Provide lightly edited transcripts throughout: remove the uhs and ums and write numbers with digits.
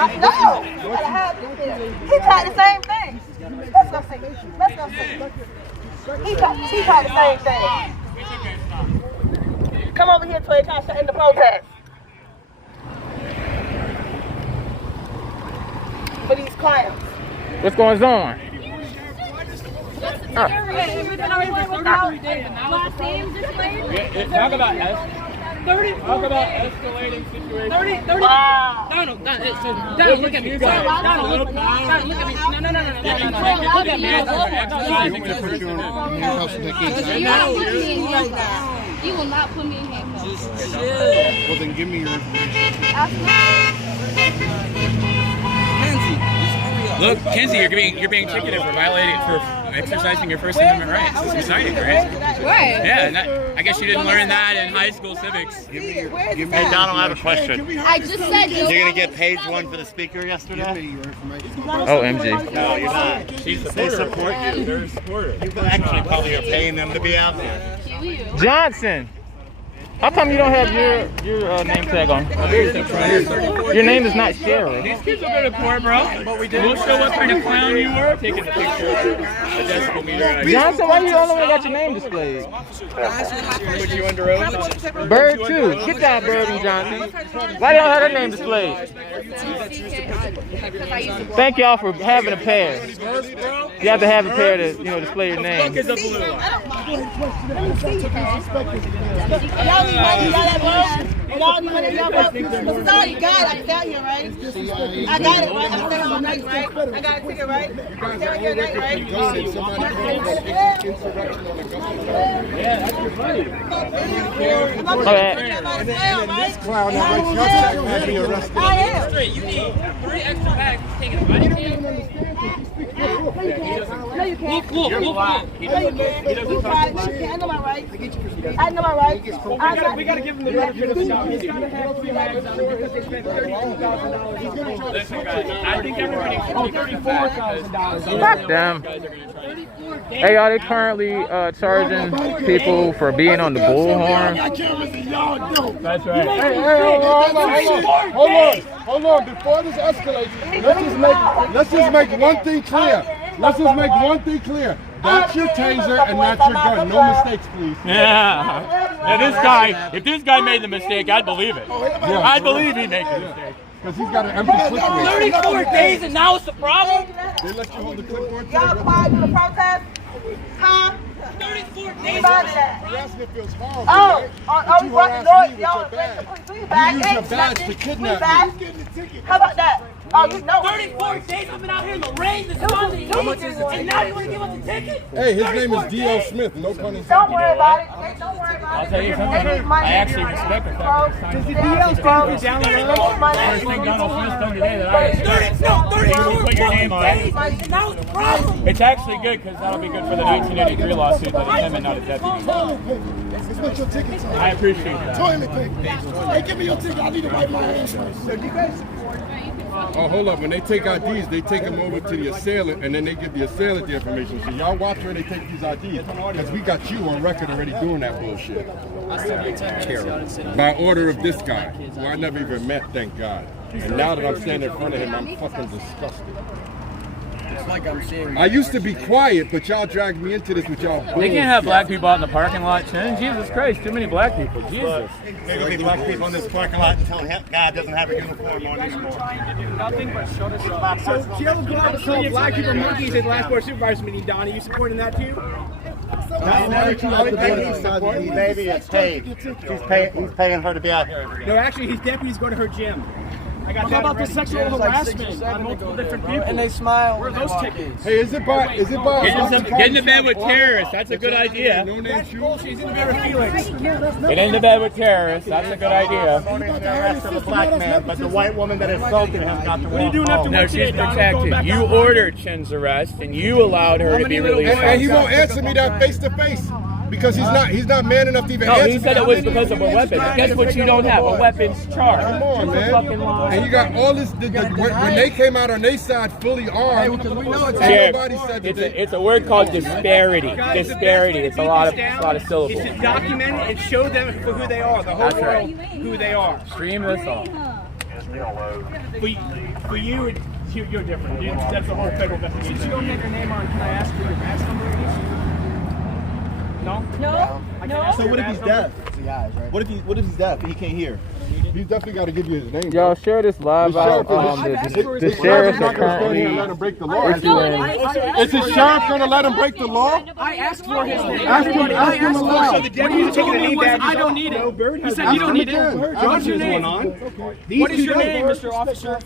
No! He tried the same thing. Let's go see. Let's go see. He tried the same thing. Come over here, Twig. Try to end the protest. For these clowns. What's going on? Talk about escalating situation. 30. Wow. Donald, look at me. Donald, look at me. No. Look at me. You will not put me in handcuffs. Just chill. Well, then give me your information. Look, Kenzie, you're being ticketed for exercising your First Amendment rights. It's exciting, right? Right. Yeah, I guess you didn't learn that in high school civics. Hey, Donald, I have a question. I just said You're going to get page one for the speaker yesterday? Oh, MJ. No, you're not. They support you. They're supportive. You actually probably are paying them to be out there. Johnson. How come you don't have your name tag on? Your name is not Cheryl. These kids will go to court, bro. We'll show what kind of clown you were. Taking a picture of the decibel meter. Johnson, why you only got your name displayed? Put you under oath. Bird too. Get that Bird and Johnson. Why don't have her name displayed? Thank y'all for having a pair. You have to have a pair to display your name. Look at the blue line. Y'all need money, y'all vote. It's all you got. I can tell you, right? I got it, right? I'm saying on my neck, right? I got a ticket, right? I'm saying your neck, right? This clown that writes your check had me arrested. I am. You need 3 extra bags to take it. I didn't need No, you can't. Look. No, you can't. I know my rights. I know my rights. We gotta give him the benefit of the doubt. He's gotta have 3 bags on him because they spent $32,000. Listen, guys, I think everybody should be $34,000. Fuck them. Hey, y'all, they currently charging people for being on the bullhorn. That's right. Hey, hold on. Before this escalates, let's just make one thing clear. That's your taser and not your gun. No mistakes, please. Yeah, if this guy made the mistake, I'd believe it. I'd believe he made the mistake. Because he's got an empty clipboard. 34 days and now it's a problem? They let you hold the clipboard. Y'all quiet to the protest? Huh? 34 days. Harassment feels horrible. Oh, Right? we brought the noise. Y'all, You please back. use your badge to kidnap me. How about that? Oh, you know. 34 days I've been out here in the rain, the sun, and heat, and now you want to give us a ticket? Hey, his name is D.L. Smith. No pun intended. Don't worry about it. Don't worry about it. I'll tell you something. I actually respect the fact that it's time to down there? First thing Donald Smith's done today that I respect. Put your name on it. Now it's a problem. It's actually good because that'll be good for the 1983 lawsuit that it's him and not a deputy. Let's make your tickets. I appreciate that. Toilet paper. Hey, give me your ticket. I need to wipe my hands. Oh, hold up. When they take IDs, they take them over to the assailant, and then they give the assailant the information. So y'all watch where they take these IDs, because we got you on record already doing that bullshit. Terrible. By order of this guy, who I never even met, thank God. And now that I'm standing in front of him, I'm fucking disgusted. It's like I'm seeing. I used to be quiet, but y'all dragged me into this with y'all. They can't have black people out in the parking lot, Chin. Jesus Christ, too many black people. Jesus. There'll be black people in this parking lot until God doesn't have a uniform on anymore. Nothing but shut us up. So Jill go out and call black people monkeys at the last board supervisors meeting. Donnie, you supporting that too? Maybe it's paid. He's paying her to be out here. No, actually, his deputies go to her gym. I got How about the sexual harassment on multiple different people? And they smile. Where are those tickets? Hey, is it by? Get into bed with terrorists. That's a good idea. That's bullshit. He's in the bed with Felix. Get into bed with terrorists. That's a good idea. Arrest of the black man, but the white woman that assaulted him got to walk home. No, she's protected. You ordered Chin's arrest, and you allowed her to be released. And he won't answer me that face to face. Because he's not man enough to even answer. No, he said it was because of a weapon. Guess what you don't have? A weapons charge. Come on, man. And you got all this, when they came out on their side fully armed, nobody said that it's a word called disparity. Disparity. It's a lot of syllables. It's to document it and show them for who they are, the whole world who they are. Stream this off. For you, you're different. That's the whole federal investigation. Since you don't have your name on, can I ask for your badge number? No? No? No? So what if he's deaf? What if he's deaf and he can't hear? He's definitely got to give you his name. Y'all share this live out. The sheriffs are currently let him break the law. issuing. Is the sheriff going to let him break the law? I asked for his name. Ask him aloud. So the deputy told me was, I don't need it. He said, you don't need it. What's your name? What is your name, Mr. Officer?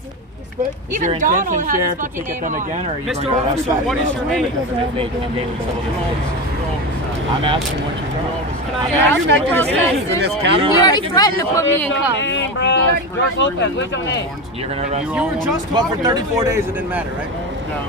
Is your intention, Sheriff, to ticket them again, or are you Mr. going to arrest Officer, them? what is your name? I'm asking what you're doing. Yeah, you make decisions in this You county. already threatened to put me in cuffs. You're going to arrest You were just talking. But for 34 days, it didn't matter, right?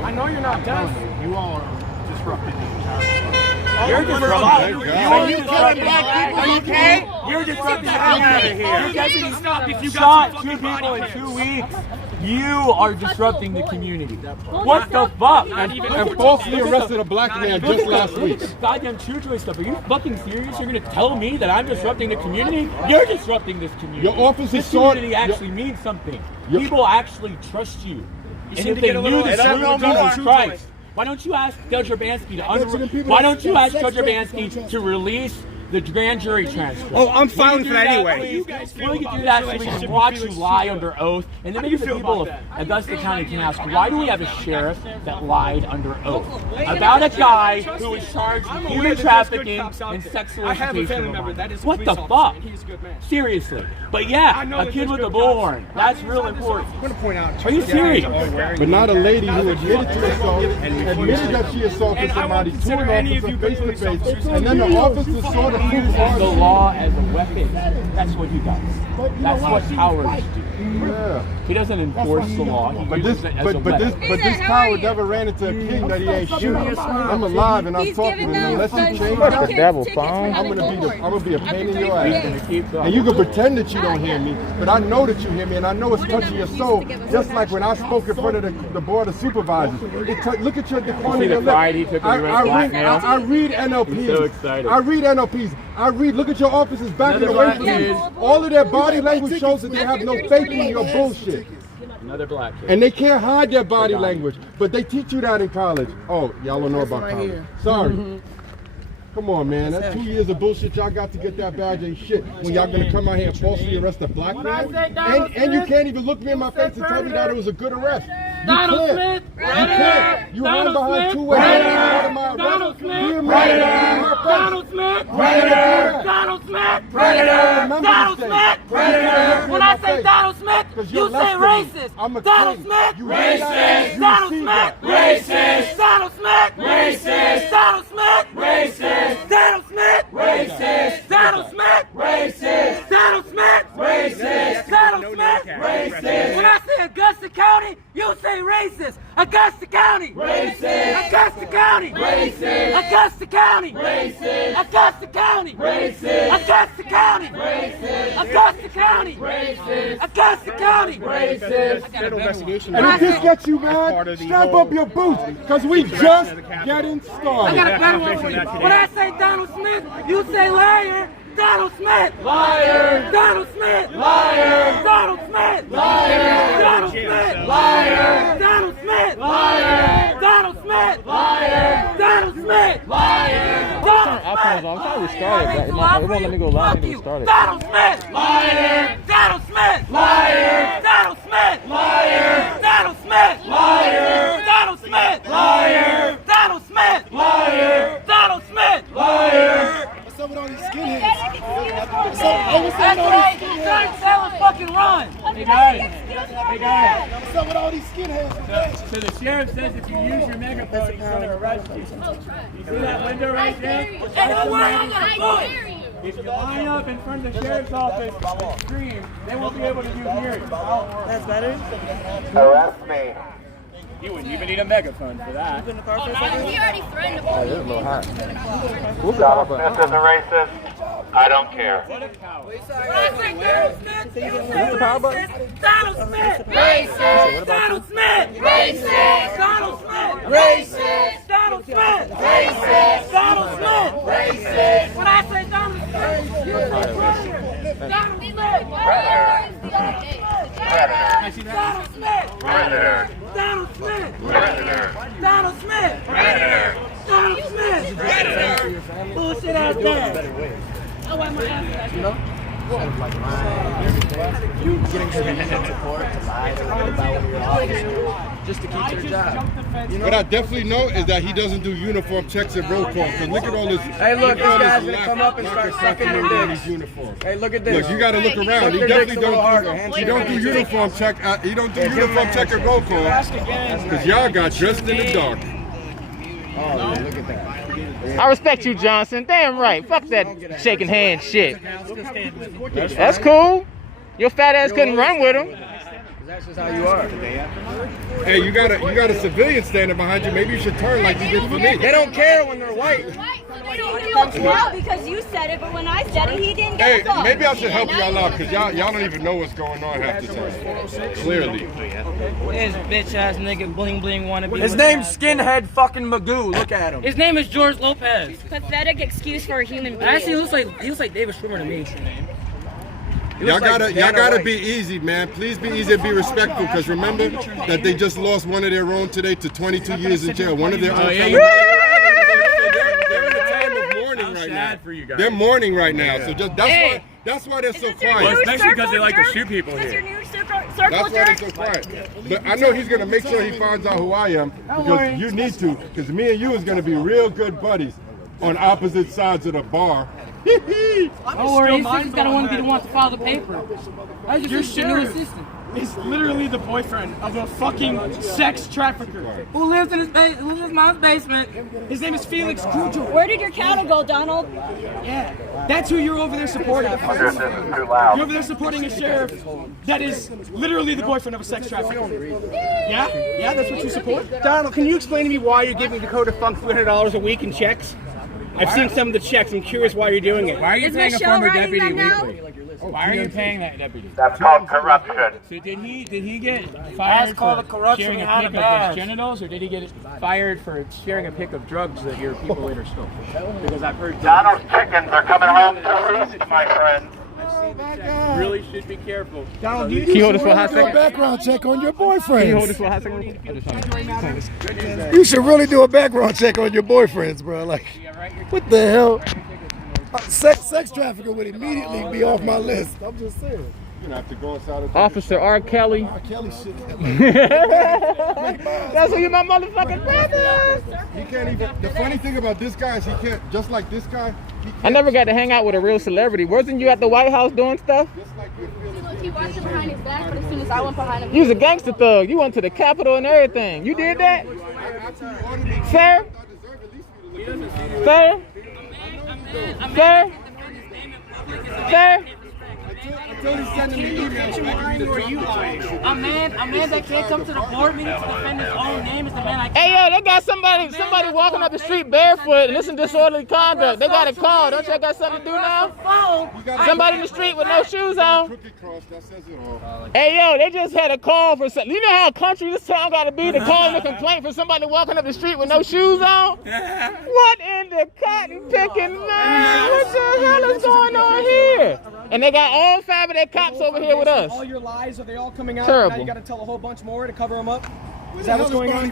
I know you're not deaf. You all are disrupting the entire You're disrupting. Are you killing black people? Are you okay? You're disrupting. Get out of here. You guys can stop if you got shot some 2 fucking people body in 2 cams. weeks. You are disrupting the community. What the fuck? And falsely arrested a black man just last week. This goddamn true choice stuff. Are you fucking serious? You're gonna tell me that I'm disrupting the community? You're disrupting this community. Your office This is sort. community actually means something. People actually trust you. And seem if to they get a knew little- the I don't truth know of more. Jesus Christ, why don't you ask Judge Urbanski to to release the grand jury transcript? Oh, I'm filing for that anyway. We can do that so we can watch you lie under oath, and then maybe the people of Augusta County can ask, why do we have a sheriff that lied under oath about a guy who was charged with human trafficking and sexual I have a family exploitation? member that is a What the police fuck? officer. He's a good man. Seriously. But yeah, a kid with a bullhorn. That's real important. I'm going to point out. Are you serious? But not a lady who admitted to assault, admitted that she assaulted somebody to an officer face to face, and then the officer saw the proof The law as a weapon. That's what he does. That's what cowards do. Yeah. He doesn't enforce the law. He But uses this, it as a weapon. but this coward never ran into a king that he ain't shooting. I'm alive and I'm talking, and unless you change What's that, the devil phone? I'm gonna be a pain in your ass. Keep going. And you can pretend that you don't hear me, but I know that you hear me, and I know it's touching your soul. Just like when I spoke in front of the board of supervisors. Look at your corner See of your the lip. pride he took when he went blackmail? I read NLPs. He's so excited. I read NLPs. Look at your officers backing Another away black from you. kid. All of their body language shows that they have no faith in your bullshit. Another black kid. And they can't hide their body language, but they teach you that in college. Oh, y'all don't know about college. Sorry. Come on, man. That's 2 years of bullshit y'all got to get that badge ain't shit. When y'all gonna come out here and falsely arrest a black man? And you can't even look me in my face and tell me that it was a good arrest. You can't. You can't. You ran behind 2 ways. Donald Smith. Donald Smith. Donald Smith. Donald Smith. When I say Donald Smith, you say racist. Donald Smith. Racist. Donald Smith. Racist. Donald Smith. Racist. Donald Smith. Racist. Donald Smith. Racist. Donald Smith. Racist. Donald Smith. Racist. Donald Smith. Racist. When I say Augusta County, you say racist. Augusta County. Racist. Augusta County. Racist. Augusta County. Racist. Augusta County. Racist. Augusta County. Racist. Augusta County. Racist. Augusta County. Racist. Federal investigation. And if this gets you mad, strap up your boots, because we just getting I started. got a better one for you. When I say Donald Smith, you say liar. Donald Smith. Liar. Donald Smith. Liar. Donald Smith. Liar. Donald Smith. Liar. Donald Smith. Liar. Donald Smith. Liar. Donald Smith. Liar. Donald I'm trying to restart it, but it won't let me go live. I need to restart it. Donald Smith. Liar. Donald Smith. Liar. Donald Smith. Liar. Donald Smith. Liar. Donald Smith. Liar. Donald Smith. Liar. Donald Smith. Liar. What's up with all these skinheads? That's right. Tell us fucking run. Hey guys. Hey guys. What's up with all these skinheads? So the sheriff says if you use your megaphone, he's going to arrest you. You see that window right there? And don't worry, I'm gonna do it. If you line up in front of the sheriff's office and scream, they won't be able to use hearing. That's better. Arrest me. You wouldn't even need a megaphone for that. He already threatened to Oh, put this is a little hot. What's the Donald power Smith button? is a racist. I don't care. When I say Donald Smith, you say the power button? racist. Donald Smith. Racist. Donald Smith. Racist. Donald Smith. Racist. Donald Smith. Racist. Donald Smith. Racist. When I say Donald Smith, you say predator. Donald Smith. Predator. Donald Smith. Predator. Donald Smith. Predator. Donald Smith. Predator. Donald Smith. Predator. Bullshit out there. I want my ass. You know? Getting support to lie about your officer just to keep your job. You know? What I definitely know is that he doesn't do uniform checks and roll calls. Cause look at all this. Hey, look, this guy's gonna come up and start sucking your dicks. These uniforms. Hey, look at this. Look, you got to look around. He definitely don't. He don't do uniform check. He don't do uniform check and roll calls. Cause y'all got dressed in the dark. Oh, man, look at that. I respect you, Johnson. Damn right. Fuck that shaking hand shit. That's cool. Your fat ass couldn't run with him. That's just how you are. Hey, you got a civilian standing behind you. Maybe you should turn like you did for me. They don't care when they're white. Well, because you said it, but when I said it, he didn't get Hey, a fuck. maybe I should help y'all out because y'all don't even know what's going on half the time. Clearly. This bitch ass nigga bling bling wanna be. His name's Skinhead fucking Magoo. Look at him. His name is George Lopez. Pathetic excuse for a human being. Actually, he looks like David Schwimmer to me. Y'all gotta be easy, man. Please be easy and be respectful, because remember that they just lost one of their own today to 22 years in jail. One of their own. They're in a time of mourning right now. They're mourning right now, so just that's why they're so quiet. Well, especially because they like to shoot people here. That's why they're so quiet. But I know he's gonna make sure he finds out who I am, because you need to, because me and you is gonna be real good buddies on opposite sides of the bar. Don't worry, he's gotta want to be the one to file the paper. I just Your need a new sheriff assistant. is literally the boyfriend of a fucking sex trafficker. Who lives in his mom's basement? His name is Felix Kruger. Where did your cattle go, Donald? Yeah, that's who you're over there supporting. This is too loud. You're over there supporting a sheriff that is literally the boyfriend of a sex trafficker. Yeah? Yeah, that's what you support? Donald, can you explain to me why you're giving Dakota Funk $300 a week in checks? I've seen some of the checks. I'm curious why you're doing it. Why are you Is paying a Michelle former writing deputy them now? weekly? Why are you paying that deputy? That's called corruption. So did he get fired for sharing a pic of his genitals, or did he get fired for sharing a pic of drugs that your people later stole? Because I've heard Donald's chickens are coming home to roost, my friend. really should be careful. Donald, Can you hold this for a hot second? Background check on your Can you hold boyfriends. this for a hot second? You should really do a background check on your boyfriends, bro. Like, what the hell? Sex trafficker would immediately be off my list. I'm just saying. You're gonna have to go inside and Officer R. Kelly. Kelly shit. That's who you my motherfucking brother. he can't even. The funny thing about this guy is he can't. Just like this guy, he can't. I never got to hang out with a real celebrity. Wasn't you at the White House doing stuff? Just like you're feeling. Look, he watched him behind his back, but as soon as I went behind him, You was a gangster thug. You went to the Capitol and everything. You did that? Sir? Sir? Sir? Sir? Until he's sending me emails, A man that can't come to the board meeting to defend his own name is the man I can't. Hey, yo, they got somebody walking up the street barefoot and this is disorderly conduct. They got a call. Don't y'all got something to do now? Somebody in the street with no shoes on. Crooked cross, that says it all. Hey, yo, they just had a call for something. You know how country this town got to be to call in a complaint for somebody walking up the street with no shoes on? What in the cotton picking, man? What the hell is going on here? And they got all 5 of their cops over here with us. All your lies, are they all coming out? Terrible. Now you got to tell a whole bunch more to cover them up? Is that what's going on?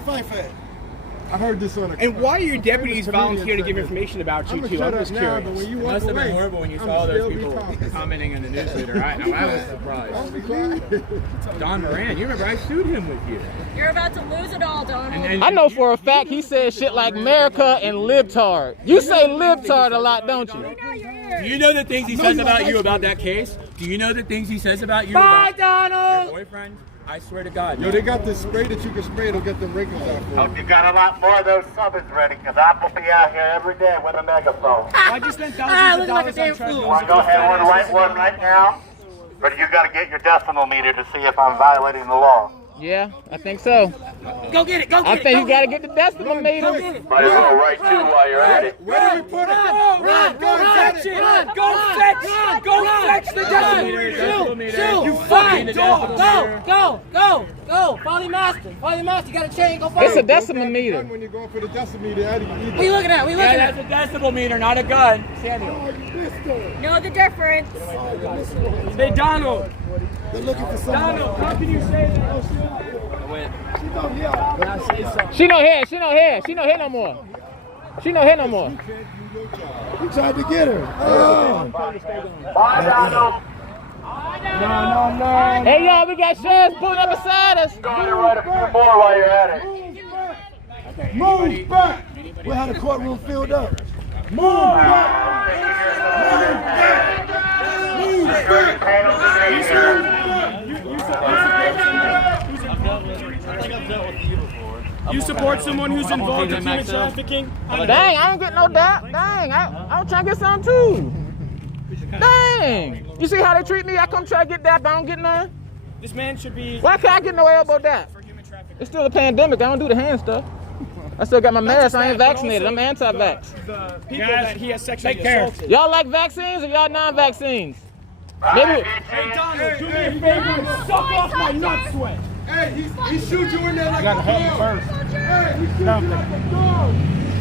I heard this on a. And why do your deputies volunteer to give information about you, too? I'm just Now, but curious. when you It walk must have been away, horrible when you I'm saw those still be people talking. commenting in the newsletter. I was surprised. Don Moran, you remember I sued him with you. you're about to lose it all, Donald. And I know for a fact he said shit like America and libtard. You say libtard a lot, don't you? do you know the things he says about you about that case? Do you know the things he says about you Bye, about Donald. your boyfriend? I swear to God. Yo, they got this spray that you can spray. It'll get them wrinkles out for Hope you got a lot more of those summons ready, because I will be out here every day with a megaphone. I just spent thousands of look like a dollars damn on treadmills. Want to go ahead and write one right now? But you got to get your decimal meter to see if I'm violating the law. Yeah, I think so. Go get it. Go I get it. think Go you gotta get the decimal meter. Might as well write two while you're at it. Where do we put it? Run! Go fetch it! Go fetch! Go fetch the decimal meter! You fucking dog! Go! Follow the master. You got a chain. Go follow. It's a decimal meter. When you're going for the decimeter, Eddie, What you looking at? Yeah, that's a decibel meter, not a gun. Samuel. Know the difference. Hey, Donald. They're looking for something. Donald, how can you say that? quit. She no hair. She no hair. She no hair no more. She no hair no more. You tried to get her. Oh. No. Hey, y'all, we got sheriffs pulling up beside us. Go ahead and write a few more while you're at it. Move back. We'll have the courtroom filled up. Move back. Move You support someone who's involved in human trafficking? Dang, I ain't getting no doubt. Dang, I'm trying to get some too. Dang. You see how they treat me? I come try to get that, but I don't get none. This man should be... Why can't I get no elbow that? It's still a pandemic. I don't do the hand stuff. I still got my mask. I ain't vaccinated. I'm anti-vax. The people that he has sexually assaulted. Y'all like vaccines or y'all non-vaccines? Maybe. Hey, Donald, do me a favor and suck off my nut sweat. Hey, he shoot you in there like You gotta help me first. Hey, he shoot you like a dog.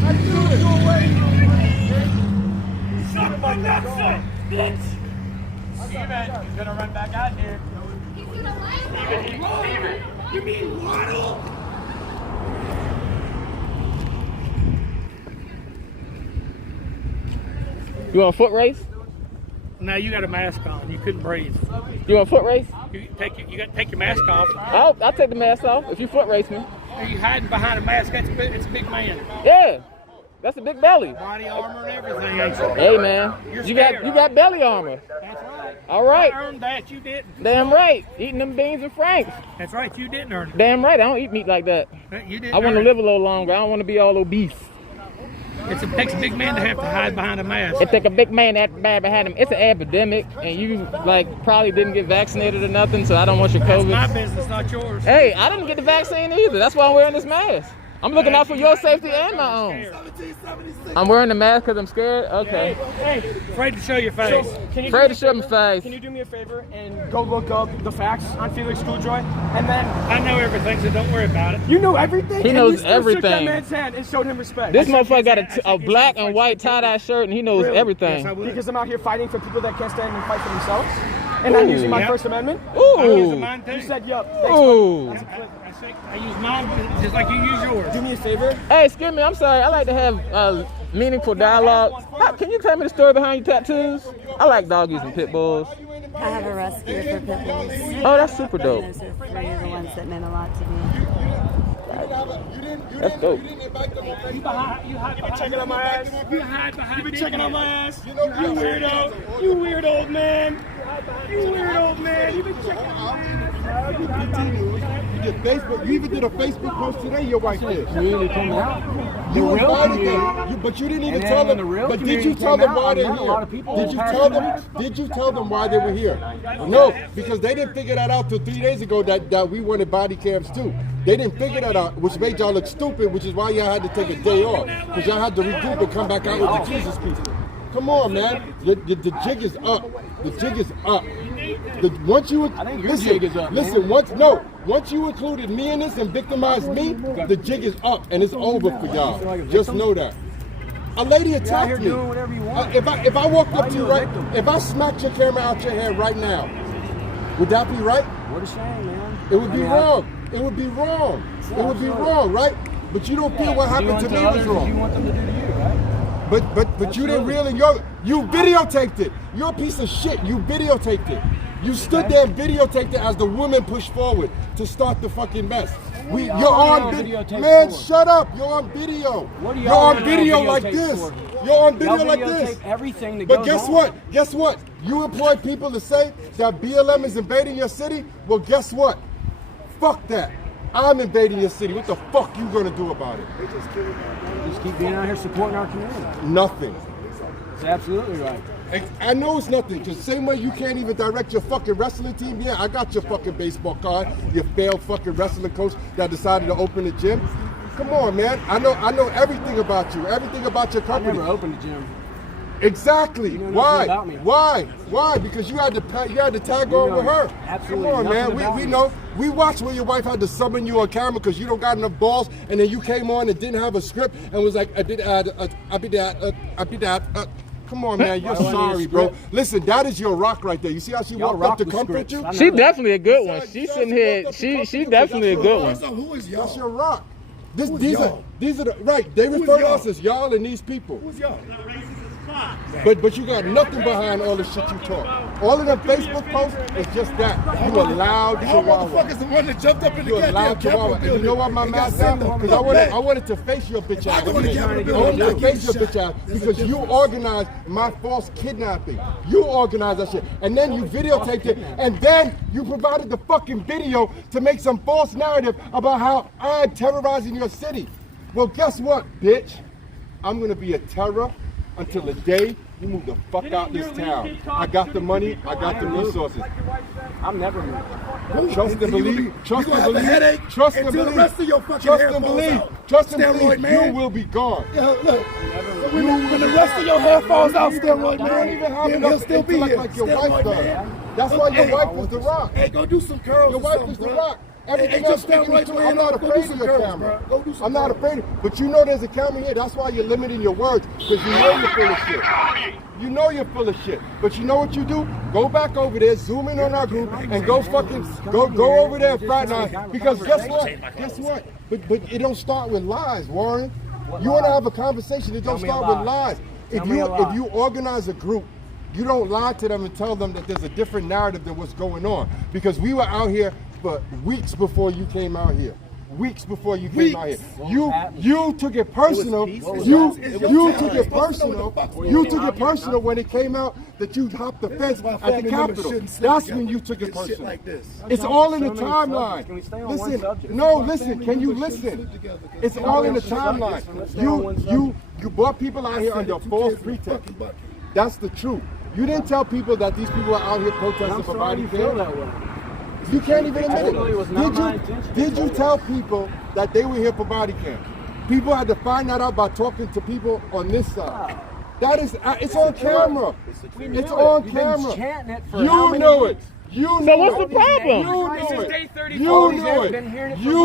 I shoot you away. Suck my nut sweat, bitch. Steven, he's gonna run back out here. He's gonna Steven. You mean Waddle? You want a foot race? No, you got a mask on. You couldn't breathe. You want a foot race? You got to take your mask off. I'll take the mask off if you foot race me. Are you hiding behind a mask? It's a big man. Yeah, that's a big belly. Body armor and everything. Ain't you? Hey man, you got belly armor. That's right. All right. I earned that. You didn't. Damn right. Eating them beans and franks. That's right. You didn't earn it. Damn right. I don't eat meat like that. You didn't. I want to live a little longer. I don't want to be all obese. It takes a big man to have to hide behind a mask. It takes a big man that bad behind him. It's an epidemic, and you probably didn't get vaccinated or nothing, so I don't want your COVID. That's my business, not yours. Hey, I didn't get the vaccine either. That's why I'm wearing this mask. I'm looking out for your safety and my own. I'm wearing the mask because I'm scared? Okay. Hey, afraid to show your face. Afraid to show my face. Can you do me a favor and go look up the facts on Felix Schooljoy? And then... I know everything, so don't worry about it. You know everything? He knows everything. You shook that man's hand and showed him respect. This motherfucker got a black and white tie-dye shirt, and he knows everything. Yes, because I'm out here fighting for people that can't stand and fight for themselves. And I'm using my First Amendment. Ooh. You said, yup. Ooh. I use mine just like you use yours. Do me a favor. Hey, excuse me, I'm sorry. I like to have meaningful dialogue. Can you tell me the story behind your tattoos? I like doggies and pit bulls. I have a rescue for pit bulls. Oh, that's super dope. Those are 3 of the ones that meant a lot to me. That's dope. You been checking on my ass. You been checking on my ass. You weirdo. You weird old man. You weird old man. You been checking on my ass. You did Facebook. You even did a Facebook post today. Your wife did. Community coming out. You invited them, but you didn't even tell them. But did you tell them why they're here? Did you tell them? Did you tell them why they were here? No, because they didn't figure that out till 3 days ago that we wanted body cams too. They didn't figure that out, which made y'all look stupid, which is why y'all had to take a day off, because y'all had to regroup and come back out with the Jesus people. Come on, man. The jig is up. The jig is up. Once you included me in this and victimized me, the jig is up and it's over for y'all. Just know that. A lady attacked me. If I walked up to you right, if I smacked your camera out your head right now, would that be right? What a shame, man. It would be wrong. It would be wrong. It would be wrong, right? But you don't feel what happened to me was wrong. You want them to do to you, right? But you didn't really, you videotaped it. You're a piece of shit. You videotaped it. You stood there and videotaped it as the woman pushed forward to start the fucking mess. You're on video. Man, shut up. You're on video. You're on video like this. You're on video like this. Everything that but guess what? Guess what? You employ people to say that BLM is invading your city? Well, guess what? Fuck that. I'm invading your city. What the fuck you gonna do about it? Just keep being out here supporting our community. Nothing. That's absolutely right. I know it's nothing, because same way you can't even direct your fucking wrestling team. Yeah, I got your fucking baseball card. You failed fucking wrestling coach that decided to open the gym. Come on, man. I know everything about you, everything about your company. I never opened a gym. Exactly. You know Why? about me. Why? Because you had to tag on with her. Absolutely. Come on, man. We know. We watched where your wife had to summon you on camera because you don't got enough balls, and then you came on and didn't have a script and was like, come on, man. You're sorry, bro. Listen, that is your rock right there. You see how she walked up to comfort you? She definitely a good one. She's sitting here. She definitely a good one. Who is y'all? That's your rock. These are the right. They refer to us as y'all and these people. Who's y'all? But you got nothing behind all the shit you talk. All of them Facebook posts is just that. You a loud chihuahua. Motherfucker's the one that jumped up in the loud chihuahua. And you know what my mouth said? Because I wanted to face your bitch ass. I wanted to face your bitch ass because you organized my false kidnapping. You organized that shit. And then you videotaped it. And then you provided the fucking video to make some false narrative about how I'm terrorizing your city. Well, guess what, bitch? I'm going to be a terror until the day you move the fuck out this town. I got the money, I got the resources. I'm never moving. Trust and believe, trust and believe, trust and believe, the rest of your fucking trust hair and falls believe, out. trust and Steroid believe, man. you will be gone. Yeah, look, when the rest of your hair falls out, steroid man, You don't even have then enough he'll still be here. like your Steroid wife does. man. That's why your wife is the rock. Hey, go do some curls. Your wife is the rock. Everything else, I'm not afraid of your camera. I'm not afraid, but you know there's a camera here. That's why you're limiting your words, because you know you're full of shit. You know you're full of shit. But you know what you do? Go back over there, zoom in on our group, and go over there and fraternize. Because guess what? Guess what? But it don't start with lies, Warren. You want to have a conversation, it don't start with lies. If you organize a group, you don't lie to them and tell them that there's a different narrative than what's going on. Because we were out here for weeks before you came out here. Weeks before you came out here. You took it personal. You took it personal. You took it personal when it came out that you hopped the fence at the Capitol. That's when you took it personal. It's all in the timeline. Listen, can you listen? It's all in the timeline. You brought people out here under a false pretext. That's the truth. You didn't tell people that these people are out here protesting for body cam. You can't even admit it. Did you tell people that they were here for body cam? People had to find that out by talking to people on this side. That is, it's on camera. It's on camera. You knew it. You knew what's the problem? You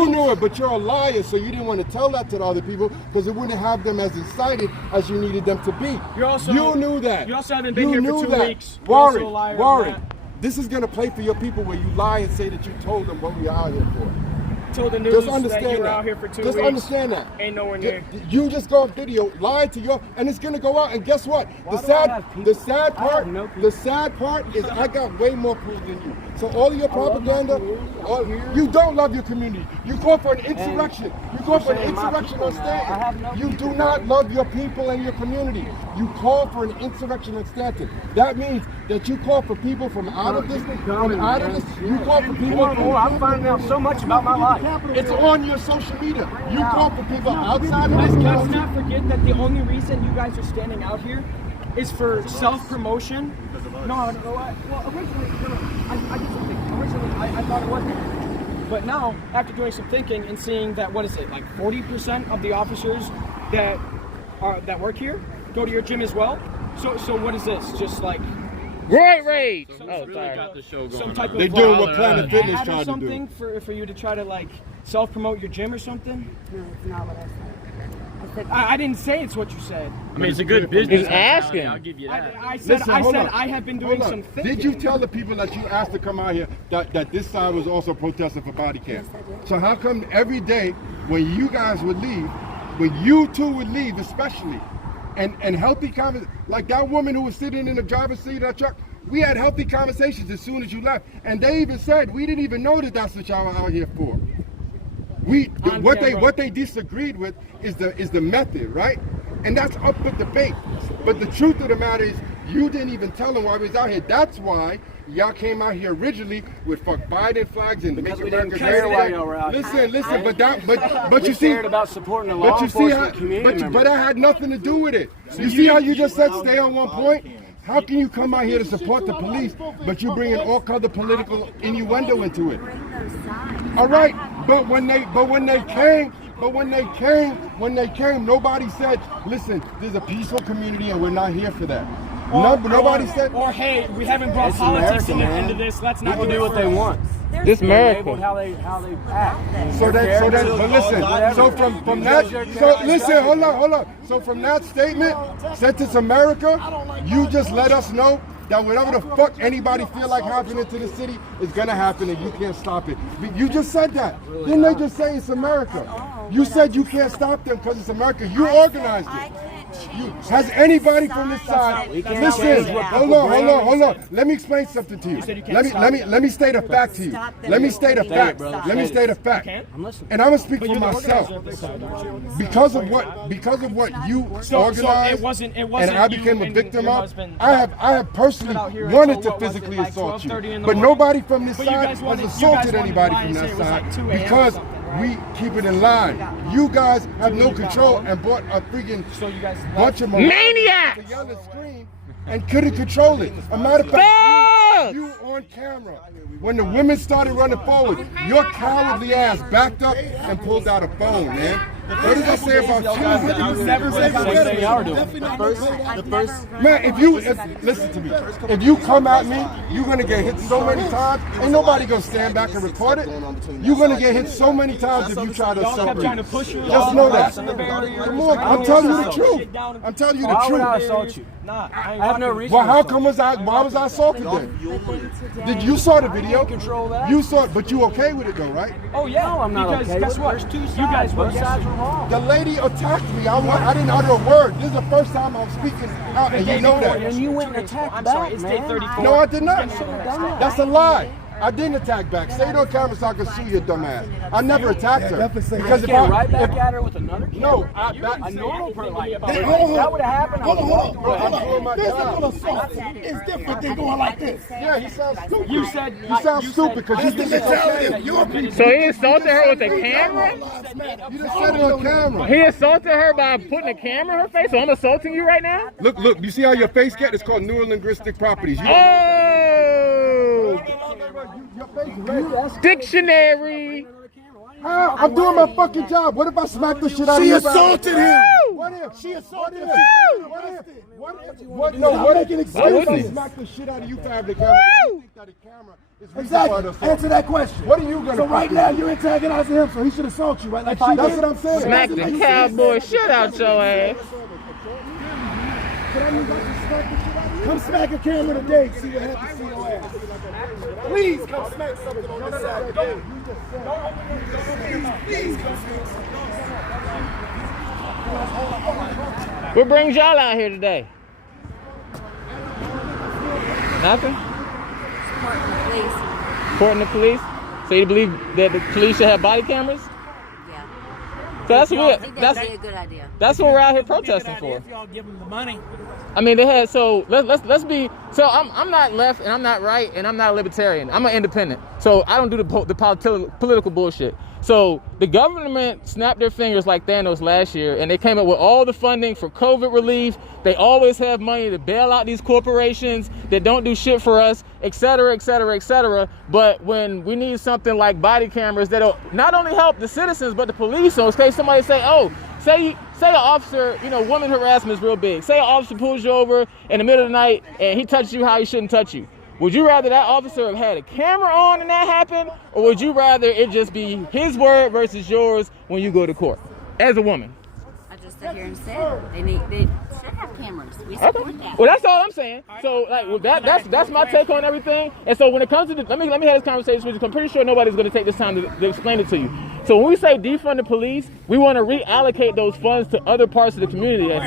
knew it, but you're a liar, so you didn't want to tell that to the other people because it wouldn't have them as excited as you needed them to be. You knew that. You also haven't been here for 2 weeks. Warren, this is going to play for your people where you lie and say that you told them what we are out here for. Told the news Just understand that you were that. out here for 2 weeks. Just understand that. Ain't nowhere near. You just go on video, lying to your, and it's gonna go out. And guess what? The sad part is I got way more proof than you. So all of your propaganda, you don't love your community. You call for an insurrection. You call for an insurrection on Stanton. You do not love your people and your community. You call for an insurrection on Stanton. That means that you call for people from out of this, you call for people I'm finding out so much about my life. It's on your social media. You call for people outside of this Let's country. not forget that the only reason you guys are standing out here is for self-promotion. No, well, originally, I did some thinking. Originally, I thought it wasn't. But now, after doing some thinking and seeing that, what is it, like 40% of the officers that work here go to your gym as well? So what is this? Just like... Roid rage! Some type of... They're doing what Planet Fitness ad tried or to do. something for you to try to, like, self-promote your gym or something? No, it's not what I said. I didn't say it's what you said. I mean, it's a good business. He's asking. I'll give you that. I said I have been doing some thinking. Did you tell the people that you asked to come out here that this side was also protesting for body cam? So how come every day when you guys would leave, when you two would leave especially, and healthy conversations, like that woman who was sitting in the driver's seat of that truck, we had healthy conversations as soon as you left. And they even said, we didn't even know that that's what y'all were out here for. What they disagreed with is the method, right? And that's up for debate. But the truth of the matter is, you didn't even tell them why we was out here. That's why y'all came out here originally with fuck Biden flags and Because Make we America didn't care Great why Again. y'all were out here. Listen, but We you see, cared about supporting the law enforcement community but that had nothing to do with it. You see how you just said stay on one point? How can you come out here to support the police, but you bring in all kind of political innuendo into it? All right, but when they came, nobody said, listen, there's a peaceful community and we're not here for that. Nobody said. Or hey, we haven't brought It's politics America, into this. Let's not People do what they want. This America. Labeled how they act. But listen, so from that, so listen, hold on. So from that statement, since it's America, you just let us know that whatever the fuck anybody feel like happening to the city is gonna happen and you can't stop it. You just said that. Didn't they just say it's America? You said you can't stop them because it's America. You organized it. Has anybody from this side? Listen, hold on. Let me explain something to you. Let me state a fact to you. Let me state a fact. And I'm gonna speak for myself. Because of what you organized, and I became a victim of. I have personally wanted to physically assault you, but nobody from this side has assaulted anybody from that side because we keep it in line. You guys have no control and brought a freaking bunch of maniacs to yell and scream and couldn't control it. A matter of fact, you on camera. When the women started running forward, your cowardly ass backed up and pulled out a phone, man. What does that say about you? Man, listen to me. If you come at me, you're gonna get hit so many times. Ain't nobody gonna stand back and record it. You're gonna get hit so many times if you try to assault me. Just know that. Come on, I'm telling you the truth. I'm telling you the truth. Why would I assault you? Nah, I have no reason. Well, why was I assaulted then? Did you saw the video? You saw it, but you okay with it though, right? Oh yeah, no, I'm not okay. Guess what? You guys were wrong. The lady attacked me. I didn't utter a word. This is the first time I'm speaking out, and you know that. And you went and attacked back, man. No, I did not. That's a lie. I didn't attack back. Say it on camera so I can sue your dumb ass. I never attacked her. Because if I right back at her with another camera? No, a normal person like that. That would have happened. Hold on. Physical assault is different than going like this. Yeah, he sounds stupid. You sound stupid because you think it's okay. So he assaulted her with a camera? You just said it on camera. He assaulted her by putting a camera in her face? So I'm assaulting you right now? Look, you see how your face gets? It's called neurolinguistic properties. Dictionary. How? I'm doing my fucking job. What if I smack the shit out of you? She assaulted him. What if? She assaulted him. What if I smack the shit out of you for having the camera? You think that the camera is Exactly. Answer that question. What are you gonna? So right now you're antagonizing him, so he should assault you, right? Like that's what I'm saying. Smack the cowboy shit out your ass. Come smack a camera today, see what happens to your ass. Please come smack something on this side. Please come smack. What brings y'all out here today? Nothing? Supporting the police. So you believe that the police should have body cameras? Yeah. So that's what. I think that'd be a good idea. That's what we're out here protesting for. If y'all give them the money. I mean, they had, so let's be, so I'm not left and I'm not right and I'm not a libertarian. I'm an independent. So I don't do the political bullshit. So the government snapped their fingers like Thanos last year and they came up with all the funding for COVID relief. They always have money to bail out these corporations that don't do shit for us, et cetera, et cetera, et cetera. But when we need something like body cameras that'll not only help the citizens, but the police, so in case somebody say, oh, say an officer, woman harassment is real big. Say an officer pulls you over in the middle of the night and he touches you how he shouldn't touch you. Would you rather that officer have had a camera on and that happened? Or would you rather it just be his word versus yours when you go to court as a woman? I just sit here and say they should have cameras. We support that. Well, that's all I'm saying. So that's my take on everything. And so when it comes to let me have this conversation with you. I'm pretty sure nobody's going to take this time to explain it to you. So when we say defund the police, we want to reallocate those funds to other parts of the community. And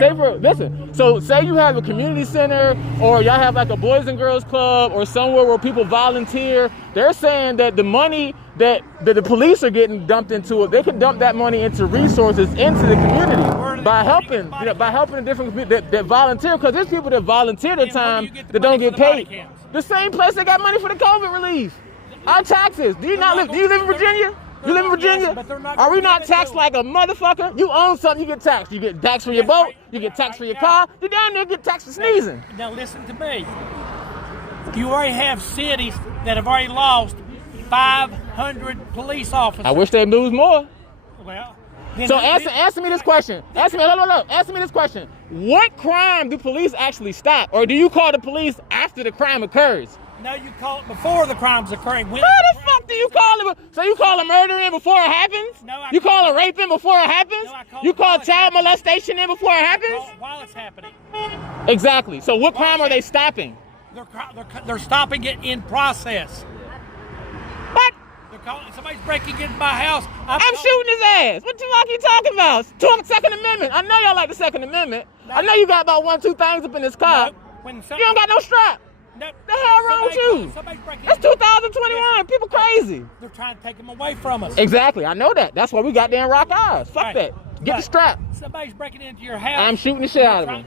say you have a community center or y'all have like a Boys and Girls Club or somewhere where people volunteer. They're saying that the money that the police are getting dumped into it, they can dump that money into resources into the community by helping the different that volunteer, because there's people that volunteer their time that don't get paid. The same place that got money for the COVID relief. Our taxes. Do you live in Virginia? You live in Virginia? Are we not taxed like a motherfucker? You own something, you get taxed. You get taxed for your boat, you get taxed for your car. You down there get taxed for sneezing. Now listen to me. You already have cities that have already lost 500 police officers. I wish they'd lose more. Well, so answer me this question. Answer me this question. what crime do police actually stop? Or do you call the police after the crime occurs? No, you call it before the crime's occurring. When How the fuck do you call it? So you call a murder in before it happens? No, you call a rape in before it happens? No, I call you call child molestation in before it happens? While it's happening. Exactly. So what crime are they stopping? They're stopping it in process. What? Somebody's breaking into my house. I'm shooting his ass. What the fuck you talking about? Second Amendment. I know y'all like the Second Amendment. No. I know you got about 1, 2 things up in this car. No. You don't got no strap. No. The hell wrong with you? It's 2021. People crazy. They're trying to take them away from us. Exactly. I know that. That's why we got damn rock eyes. Fuck that. Get the strap. Somebody's breaking into your house. I'm shooting the shit out of him.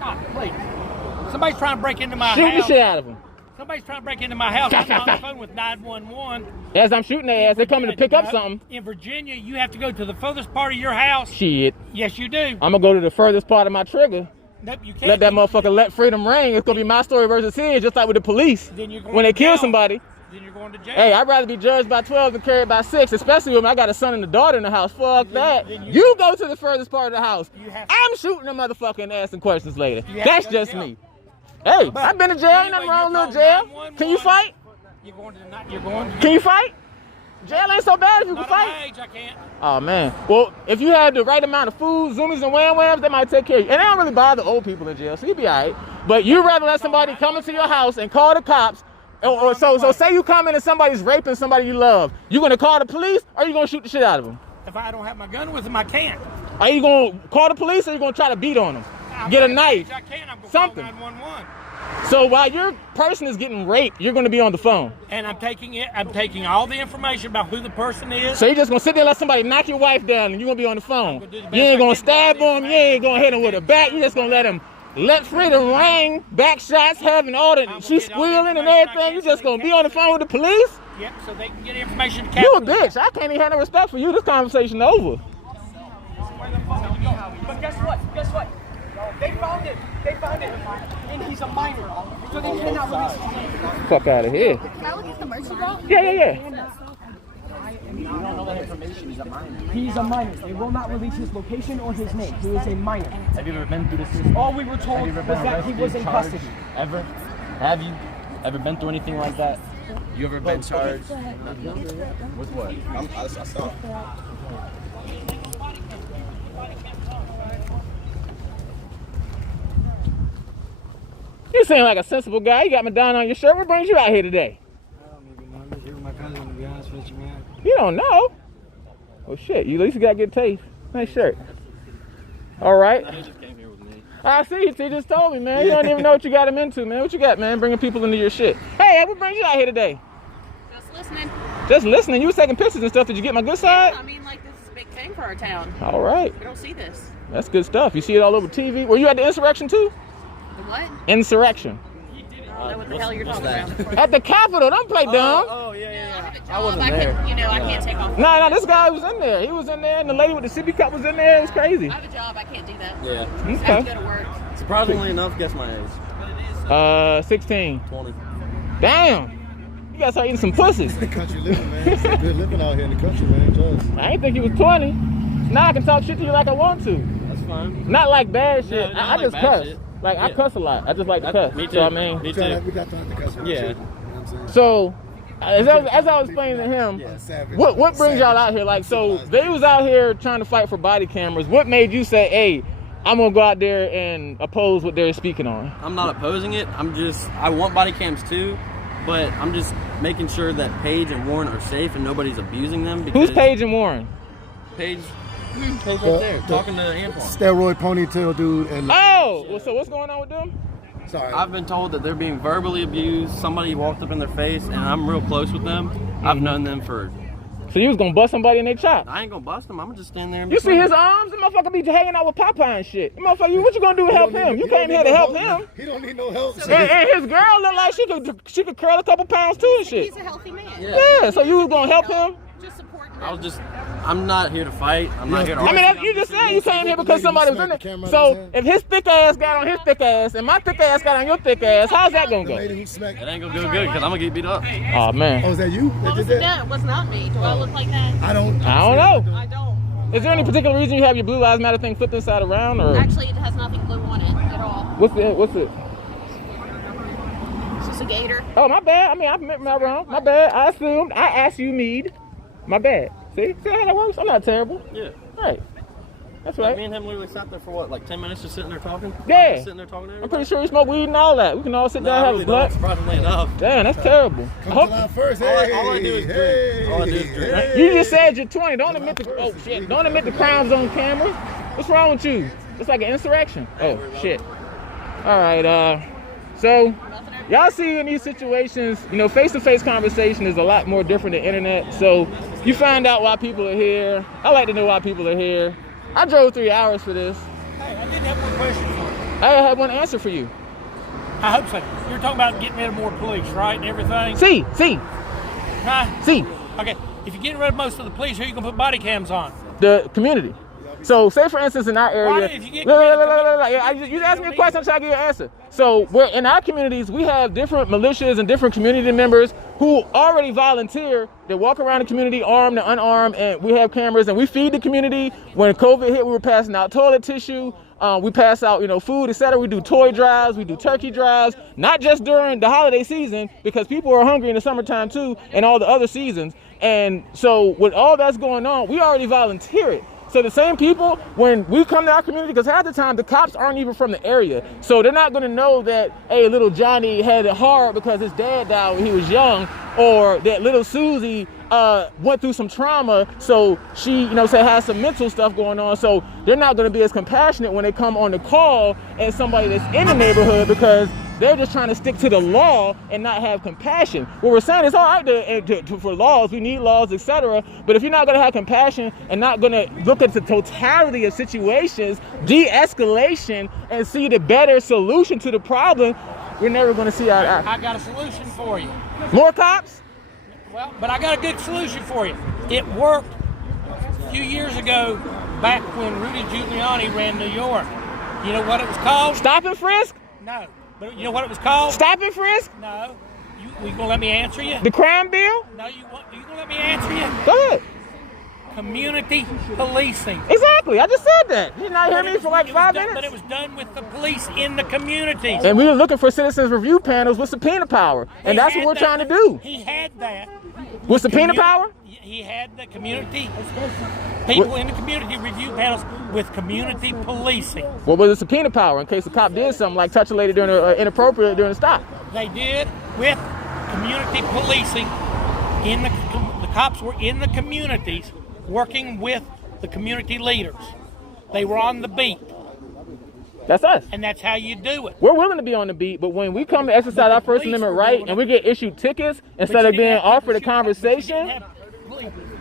God, please. Somebody's trying to break into my house. Shooting the shit out of him. Somebody's trying to break into my house. I'm on the phone with 911. As I'm shooting their ass, they're coming to pick up something. In Virginia, you have to go to the furthest part of your house. Shit. Yes, you do. I'm going to go to the furthest part of my trigger. Nope, you can't. Let that motherfucker let freedom ring. It's going to be my story versus his, just like with the police. When they kill somebody. Then you're going to jail. Hey, I'd rather be judged by 12 than carried by 6, especially when I got a son and a daughter in the house. Fuck that. You go to the furthest part of the house. I'm shooting the motherfucker and asking questions later. That's just me. Hey, I've been to jail. Ain't nothing wrong with little jail. Can you fight? Can you fight? Jail ain't so bad if you can fight. At my age, I can't. Oh, man. Well, if you had the right amount of food, zoomies and wham-whams, they might take care of you. And they don't really bother old people in jail, so you'll be all right. But you'd rather let somebody come into your house and call the cops. So say you come in and somebody's raping somebody you love. You going to call the police or you going to shoot the shit out of them? If I don't have my gun with them, I can't. Are you going to call the police or are you going to try to beat on them? Get a knife. I can't. I'm going to something. call 911. So while your person is getting raped, you're going to be on the phone. And I'm taking all the information about who the person is. So you're just going to sit there and let somebody knock your wife down and you're going to be on the phone. You ain't going to stab them. You ain't going to hit them with a bat. You're just going to let them let freedom ring, back shots, having all that. She's squealing and everything. You're just going to be on the phone with the police? Yep, so they can get information to You a bitch. I can't even have no respect for you. This conversation over. But guess what? Guess what? They found it. And he's a minor. So they cannot release his name. Fuck out of here. Can I look at the merch you brought? Yeah. You don't know that information. He's a minor. He's a minor. They will not release his location or his name. He is a minor. Have you ever been through this? All we were told was that he was in custody. Ever? Have you ever been through anything like that? You ever been charged? With what? I saw. You seem like a sensible guy. You got Madonna on your shirt. What brings you out here today? I don't even know. I'm just here with my cousin, to be honest with you, man. You don't know? Well, shit. You at least you got good taste. Nice shirt. All right. He just came here with me. I see. He just told me, man. You don't even know what you got him into, man. What you got, man? Bringing people into your shit. Hey, what brings you out here today? Just listening. Just listening. You was taking pictures and stuff. Did you get my good side? Yeah, I mean, like, this is a big thing for our town. All right. We don't see this. That's good stuff. You see it all over TV. Were you at the insurrection too? The what? Insurrection. I don't know what the hell you're talking about. At the Capitol. Don't play dumb. I have a job. I can't take off. No, this guy was in there. He was in there, and the lady with the sippy cup was in there. It was crazy. I have a job. I can't do that. Yeah. I have to go to work. Surprisingly enough, guess my age. 16. 20. Damn. You gotta start eating some pussies. Country living, man. It's good living out here in the country, man. Trust. I ain't think he was 20. Now I can talk shit to you like I want to. That's fine. Not like bad shit. No, I just cuss. Shit. Like, I cuss a lot. I just like to cuss. Me too. So, I mean, me too. We got to have to cuss. Yeah. So, as I was explaining to him, what brings y'all out here? Like, so they was out here trying to fight for body cameras. What made you say, hey, I'm gonna go out there and oppose what they're speaking on? I'm not opposing it. I want body cams too, but I'm just making sure that Paige and Warren are safe and nobody's abusing them. Who's Paige and Warren? Paige right there, talking to Antoine. Steroid ponytail dude. And well, so what's going on with them? Sorry. I've been told that they're being verbally abused. Somebody walked up in their face, and I'm real close with them. I've known them for. So you was gonna bust somebody in their chop? I ain't gonna bust them. I'm gonna just stand there. And you see his arms? The motherfucker be hanging out with Popeye and shit. The motherfucker, what you gonna do to help him? You came here to help him. He don't need no help. And his girl look like she could curl a couple pounds too and shit. He's a healthy man. Yeah. So you was gonna help him? Just supporting I'm not here to fight. I'm not here to argue. I mean, you just said you came here because somebody was in there. So if his thick ass got on his thick ass and my thick ass got on your thick ass, how's that gonna go? It ain't gonna go good because I'm gonna get beat up. Oh man. Oh, is that you? Well, it was not me. Do I look like that? I don't know. I don't. Is there any particular reason you have your Blue Lives Matter thing flipped inside around, or? Actually, it has nothing blue on it at all. What's it? It's just a gator. Oh, my bad. I mean, I admit my wrong. My bad. I assumed. I asked you, Mead. My bad. See how that works? I'm not terrible. Yeah. Right. That's right. Me and him literally sat there for what, like 10 minutes just sitting there talking? Yeah. Sitting there talking to everybody? I'm pretty sure we smoke weed and all that. We can all sit down and have a blunt. Surprisingly enough. Damn, that's terrible. Come July 1st. All I do is drink. All I do is drink. You just said you're 20. Don't admit Don't admit the crimes on camera. What's wrong with you? It's like an insurrection. Oh shit. All right. So y'all see in these situations, you know, face-to-face conversation is a lot more different than internet. So you find out why people are here. I like to know why people are here. I drove 3 hours for this. Hey, I did have one question for you. I have one answer for you. I hope so. You're talking about getting rid of more police, right, and everything? See. Huh? See. Okay, if you're getting rid of most of the police, who are you going to put body cams on? The community. So, say for instance, in our area, Why, if you get rid you asked me a question, I'm trying to give you an answer. So, we're in our communities, we have different militias and different community members who already volunteer. They walk around the community, armed and unarmed, and we have cameras and we feed the community. When COVID hit, we were passing out toilet tissue. We pass out, you know, food, etc. We do toy drives, we do turkey drives, not just during the holiday season, because people are hungry in the summertime too, and all the other seasons. And so, with all that's going on, we already volunteer it. So the same people, when we come to our community, because half the time the cops aren't even from the area, so they're not going to know that, hey, little Johnny had it hard because his dad died when he was young, or that little Susie went through some trauma, so she, you know, has some mental stuff going on. So they're not going to be as compassionate when they come on the call as somebody that's in the neighborhood, because they're just trying to stick to the law and not have compassion. What we're saying is all right for laws, we need laws, etc. But if you're not going to have compassion and not going to look at the totality of situations, de-escalation, and see the better solution to the problem, we're never going to see our. I got a solution for you. More cops? Well, but I got a good solution for you. It worked a few years ago, back when Rudy Giuliani ran New York. You know what it was called? Stop and frisk? No. But you know what it was called? Stop and frisk? No. You gonna let me answer you? The crime bill? No, you gonna let me answer you? Go ahead. Community policing. Exactly. I just said that. You did not hear me for like 5 minutes? But it was done with the police in the communities. And we were looking for citizens review panels with subpoena power. And that's what we're trying to do. He had that. With subpoena power? He had the community, people in the community review panels with community policing. What was the subpoena power in case the cop did something like touch a lady during inappropriate during the stop? They did with community policing. The cops were in the communities working with the community leaders. They were on the beat. That's us. And that's how you do it. We're willing to be on the beat, but when we come to exercise our First Amendment right and we get issued tickets instead of being offered a conversation.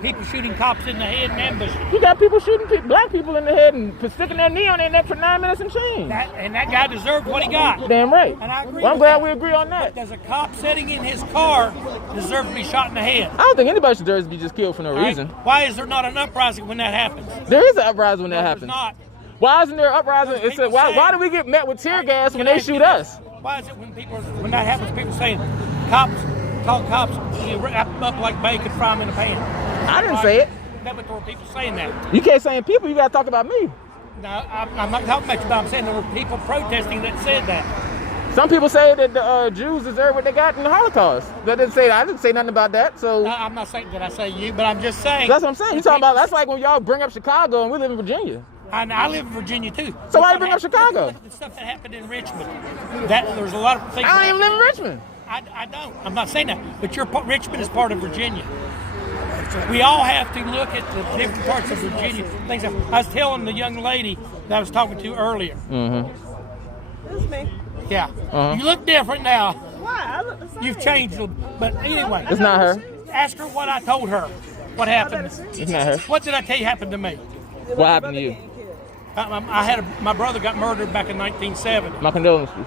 People shooting cops in the head and ambushing. You got people shooting black people in the head and sticking their knee on their neck for 9 minutes and change. And that guy deserved what he got. Damn right. And I agree. Well, I'm glad we agree on that. But does a cop sitting in his car deserve to be shot in the head? I don't think anybody deserves to be just killed for no reason. Why is there not an uprising when that happens? There is an uprising when that happens. There's not. Why isn't there an uprising? Why do we get met with tear gas when they shoot us? Why is it when that happens, people saying cops, you wrap them up like bacon, fry them in a pan? I didn't say it. No, but there were people saying that. You can't say people, you got to talk about me. No, I'm not talking about you, but I'm saying there were people protesting that said that. Some people say that the Jews deserve what they got in the Holocaust. That didn't say that. I didn't say nothing about that. So I'm not saying that I say you, but I'm just saying. That's what I'm saying. You talking about? That's like when y'all bring up Chicago and we live in Virginia. I live in Virginia too. So why you bring up Chicago? The stuff that happened in Richmond. There's a lot of things. I don't even live in Richmond. I don't. I'm not saying that. But Richmond is part of Virginia. We all have to look at the different parts of Virginia. Things I was telling the young lady that I was talking to earlier. Mm-hmm. That's me. Yeah. Uh-huh. You look different now. Why? I look the same. You've changed a little. But anyway. It's not her. Ask her what I told her. What happened. It's not her. What did I tell you happened to me? What happened to you? My brother got murdered back in 1970. My condolences.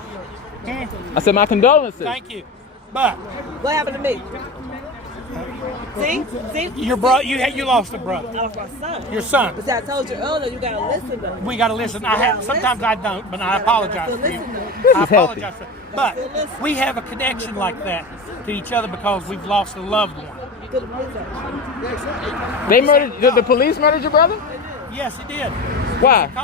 I said my condolences. Thank you. But what happened to me? See? Your brother, you lost a brother. I lost my son. Your son. But see, I told you earlier, you gotta listen though. We gotta listen. Sometimes I don't, but I apologize. So listen though. This I is healthy. apologize. But we have a connection like that to each other because we've lost a loved one. They murdered. The police murdered your brother? Yes, he did. Why? He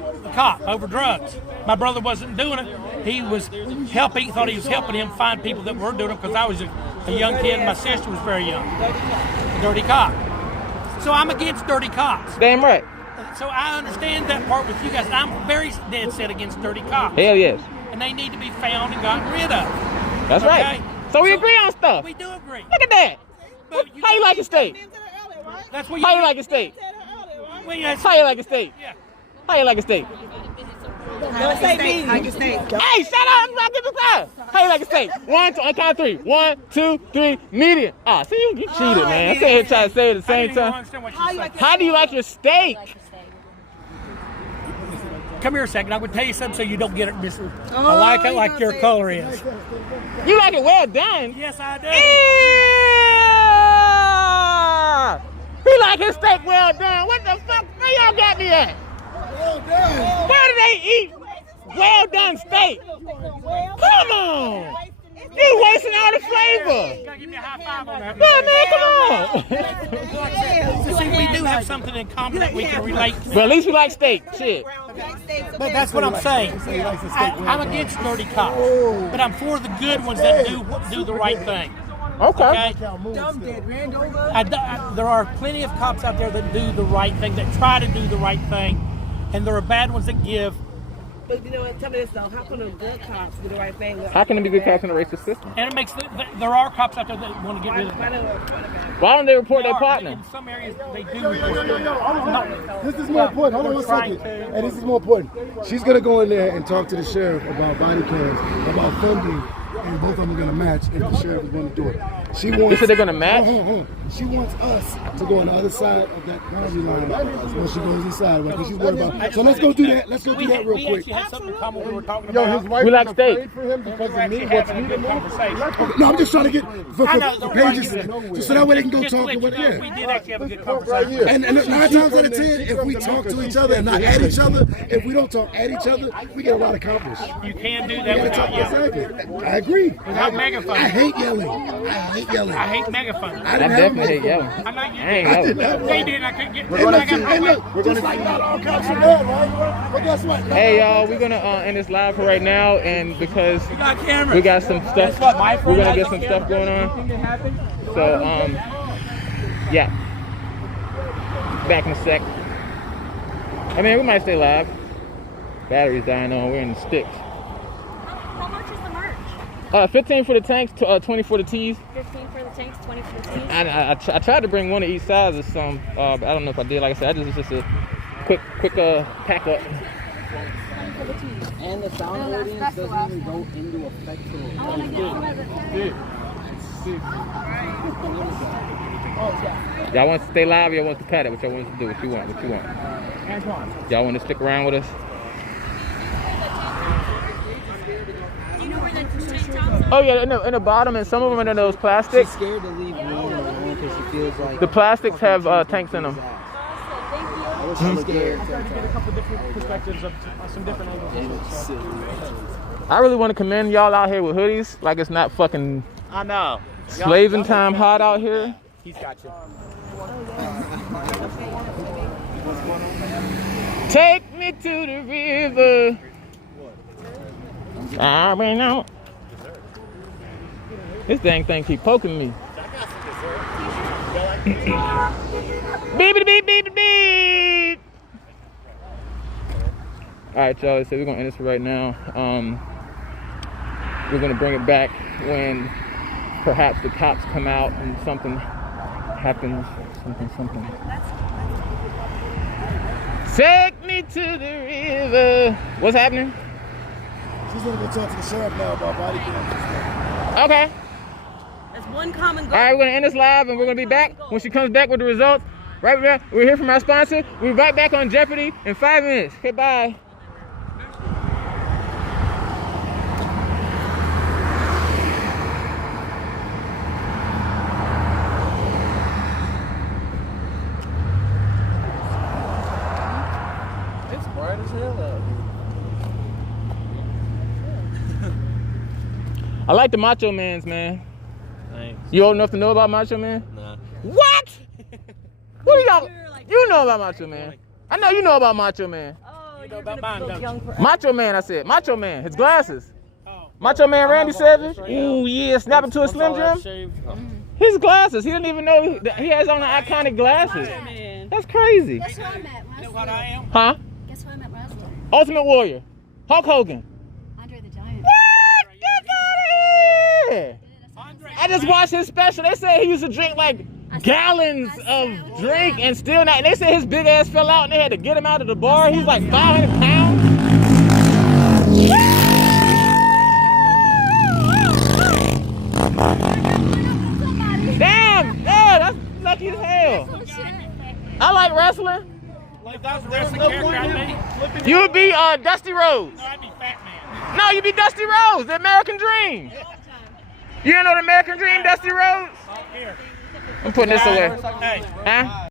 was a cop. A cop over drugs. My brother wasn't doing it. He was helping. He thought he was helping him find people that were doing it because I was a young kid and my sister was very young. A dirty cop. So I'm against dirty cops. Damn right. So I understand that part with you guys. I'm very dead set against dirty cops. Hell yes. And they need to be found and gotten rid of. That's right. So we agree on stuff. We do agree. Look at that. How you like your steak? That's what How you like your steak? Well, yes. How you like a steak? Yeah. How you like a steak? Like a steak. Hey, shut up! I'm not getting the time. How you like a steak? One, two, I count three. 1, 2, 3, medium. Ah, see, you cheated, man. I can't here trying to say it at the same time. How do you like your steak? Come here a second. I'm going to tell you something so you don't get it missed. I like it like your color is. You like it well done? Yes, I do. Yeah! He like his steak well done. What the fuck? Where y'all got me at? Where do they eat well done steak? Come on! You wasting all the flavor. Gotta give me a high five on that. Yeah, man, come on. See, we do have something in common that we can relate to. But at least we like steak. Shit. But that's what I'm saying. I'm against dirty cops, but I'm for the good ones that do the right thing. Okay. There are plenty of cops out there that do the right thing, that try to do the right thing, and there are bad ones that give. But you know what? Tell me this though. How can the good cops do the right thing? How can it be good cops in a racist system? And it makes there are cops out there that want to get rid of them. Why don't they report their partner? In some areas, they do report them. This is more important. Hold on 1 second. And this is more important. She's going to go in there and talk to the sheriff about body cams, about funding, and both of them are going to match if the sheriff is going to do it. She wants. You said they're going to match? She wants us to go on the other side of that boundary line when she goes inside. Because she's worried about. So let's go do that. Let's go do that real quick. We actually had something in common we were talking Yo, about. his wife We like is steak. afraid for him because of me. Actually What's having me a good conversation. No, I'm just trying to get for the pages right so that way they can go Just to talk let and you what. know, Yeah. we did actually have a good Right conversation. here. And 9 times out of 10, if we talk to each other and not at each other, if we don't talk at each other, we get a lot accomplished. You can do We that gotta talk without yelling. exactly. I agree. Without megaphone. I hate yelling. I hate yelling. I hate megaphone. I definitely hate yelling. I know you I ain't did. yelling. They did. I couldn't get. And look, just like not all cops are bad, right? But guess what? Hey y'all, we're gonna end this live for right now, and because We got cameras. we got some stuff, Guess what? My we're friend gonna has get a some camera. stuff going on. Anything that happened? So yeah, back in a sec. I mean, we might stay live. Battery's dying on. We're in the sticks. How much is the merch? 15 for the tanks, 20 for the tees. 15 for the tanks, 20 for the tees. I tried to bring one of each size or some, but I don't know if I did. Like I said, it's just a quick pack up. And the sound ratings doesn't even go into effect till Y'all want to stay live or y'all want to cut it? What y'all want to do? What you want? Y'all want to stick around with us? Do you know where the tank tops are? Oh yeah, in the bottom, and some of them are in those plastics. She's scared to leave me alone because she feels like The plastics have tanks in them. she's scared. To get a couple different perspectives of some different angles. I really want to commend y'all out here with hoodies, like it's not fucking I know. slaving time hot out here. He's got you. Take me to the river. I ran out. This dang thing keep poking me. Beep beep beep beep beep. All right, y'all. So we're gonna end this right now. We're gonna bring it back when perhaps the cops come out and something happens. Something. Take me to the river. What's happening? She's gonna go talk to the sheriff now about body cams. Okay. That's one common goal. All right, we're gonna end this live, and we're gonna be back when she comes back with the results. Right there, we're here from our sponsor. We'll be right back on Jeopardy in 5 minutes. Okay, bye. It's bright as hell out. I like the Macho Mans, man. Thanks. You old enough to know about Macho Man? Nah. What? What are y'all? You know about Macho Man. I know you know about Macho Man. You know about mine, don't you? Macho Man, I said. Macho Man. His glasses. Macho Man Randy Savage. Ooh, yeah. Snap into a Slim Jim. His glasses. He didn't even know he has on the iconic glasses. That's crazy. Guess who I met? You know what I am? Huh? Guess who I met wrestling? Ultimate Warrior. Hulk Hogan. Andre the Giant. What? Get out of here. I just watched his special. They said he used to drink like gallons of drink and still not. They said his big ass fell out and they had to get him out of the bar. He's like 500 pounds. Damn, yeah, that's lucky as hell. I like wrestling. If that was a wrestling character, I'd be. You would be Dusty Rhodes. No, I'd be Fat Man. No, you'd be Dusty Rhodes, the American Dream. You don't know the American Dream, Dusty Rhodes? Here. I'm putting this away. Hey. Huh?